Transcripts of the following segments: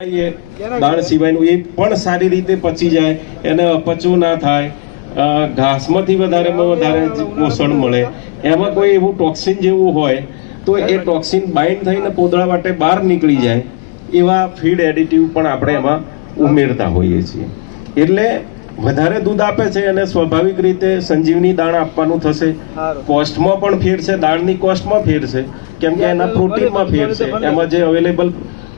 દાણ સિવાયનું એ પણ સારી રીતે પચી જાય, એને અપચો ના થાય, ઘાસમાંથી વધારેમાં વધારે પોષણ મળે. એમાં કોઈ એવું ટોક્સિન જેવું હોય તો એ ટોક્સિન બાઇન્ડ થઈને પોદળા માટે બહાર નીકળી જાય એવા ફીડ એડિટિવ પણ આપણે એમાં ઉમેરતા હોઈએ છીએ. એટલે વધારે દૂધ આપે છે અને સ્વાભાવિક રીતે સંજીવની દાણ આપવાનું થશે. કોસ્ટમાં પણ ફેર છે, દાણની કોસ્ટમાં ફેર છે, કેમ કે એના પ્રોટીનમાં ફેર છે, એમાં જે અવેલેબલ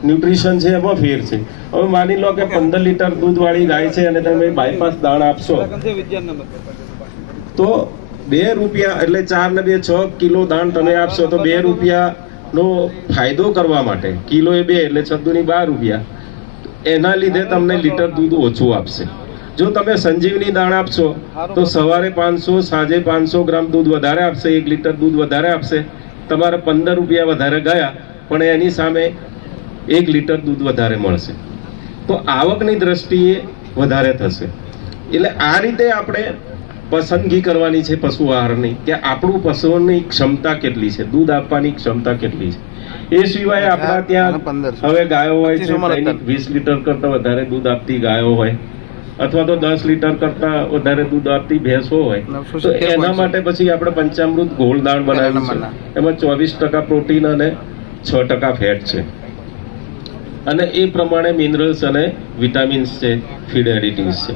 ન્યુટ્રિશન છે એમાં ફેર છે. હવે માની લો કે 15 લીટર દૂધ વાળી ગાય છે અને તમે બાયપાસ દાણ આપશો તો 2 રૂપિયા એટલે 4 ને 2 6 કિલો દાણ તમે આપશો તો 2 રૂપિયાનો ફાયદો કરવા માટે, કિલો એ 2 એટલે 6 દુની 12 રૂપિયા, એના લીધે તમને લીટર દૂધ ઓછું આપશે. જો તમે સંજીવની દાણ આપશો તો સવારે 500 સાંજે 500 ગ્રામ દૂધ વધારે આપશે, 1 લીટર દૂધ વધારે આપશે. તમારે 15 રૂપિયા વધારે ગયા પણ એની સામે 1 લીટર દૂધ વધારે મળશે, તો આવકની દ્રષ્ટિએ વધારે થશે. એટલે આ રીતે આપણે પસંદગી કરવાની છે પશુ આહારની, કે આપણું પશુઓની ક્ષમતા કેટલી છે, દૂધ આપવાની ક્ષમતા કેટલી છે. એ સિવાય આપણા ત્યાં હવે ગાયો હોય છે, 20 લીટર કરતા વધારે દૂધ આપતી ગાયો હોય, અથવા તો 10 લીટર કરતા વધારે દૂધ આપતી ભેંસો હોય, તો એના માટે પછી આપણે પંચામૃત ગોળ દાણ બનાવ્યું છે. એમાં 24% પ્રોટીન અને 6% ફેટ છે, અને એ પ્રમાણે મિનરલ્સ અને વિટામિન્સ છે, ફીડ એડિટિવ્સ છે.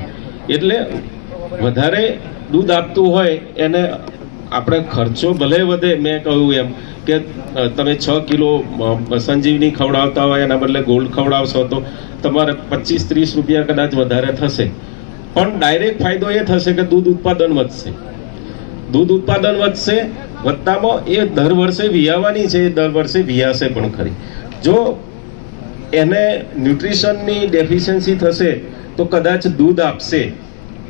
એટલે વધારે દૂધ આપતું હોય એને આપણે ખર્ચો ભલે વધે, મેં કહ્યું એમ કે તમે 6 કિલો સંજીવની ખવડાવતા હોય એના બદલે ગોલ્ડ ખવડાવશો તો તમારે 25-30 રૂપિયા કદાચ વધારે થશે, પણ ડાયરેક્ટ ફાયદો એ થશે કે દૂધ ઉત્પાદન વધશે. દૂધ ઉત્પાદન વધશે, વધતામાં એ દર વર્ષે વિયાવાની છે, એ દર વર્ષે વિયાશે પણ ખરી. જો એને ન્યુટ્રિશનની ડેફિશિયન્સી થશે તો કદાચ દૂધ આપશે,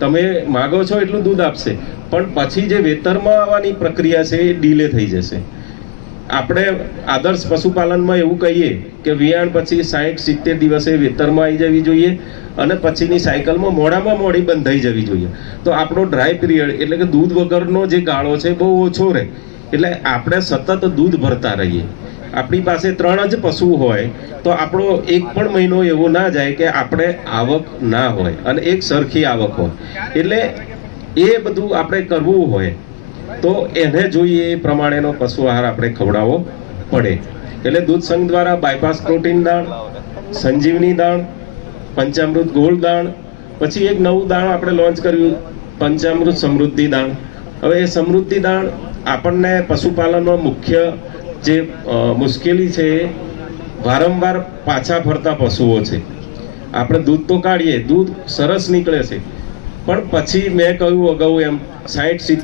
તમે માગો છો એટલું દૂધ આપશે, પણ પછી જે વેતરમાં આવવાની પ્રક્રિયા છે એ ડીલે થઈ જશે. આપણે આદર્શ પશુપાલનમાં એવું કહીએ કે વિયાણ પછી 60-70 દિવસે વેતરમાં આવી જવી જોઈએ અને પછીની સાયકલમાં મોડામાં મોડી બંધાઈ જવી જોઈએ. તો આપણો ડ્રાય પિરિયડ એટલે કે દૂધ વગરનો જે ગાળો છે બહુ ઓછો રહે. એટલે આપણે સતત દૂધ ભરતા રહીએ. આપણી પાસે 3 જ પશુ હોય તો આપણો એક પણ મહિનો એવો ના જાય કે આપણે આવક ના હોય અને એક સરખી આવક હોય. એટલે એ બધું આપણે કરવું હોય તો એને જોઈએ એ પ્રમાણેનો પશુ આહાર આપણે ખવડાવવો પડે. એટલે દૂધ સંઘ દ્વારા બાયપાસ પ્રોટીન દાણ, સંજીવની દાણ, પંચામૃત ગોળ દાણ, પછી એક નવું દાણ આપણે લોન્ચ કર્યું પંચામૃત સમૃદ્ધિ દાણ. હવે એ સમૃદ્ધિ દાણ આપણને પશુપાલનમાં મુખ્ય જે મુશ્કેલી છે એ વારંવાર પાછા ફરતા પશુઓ છે. આપણે દૂધ તો કાઢીએ, દૂધ સરસ નીકળે છે, પણ પછી મેં કહ્યું અગાઉ એમ 60-70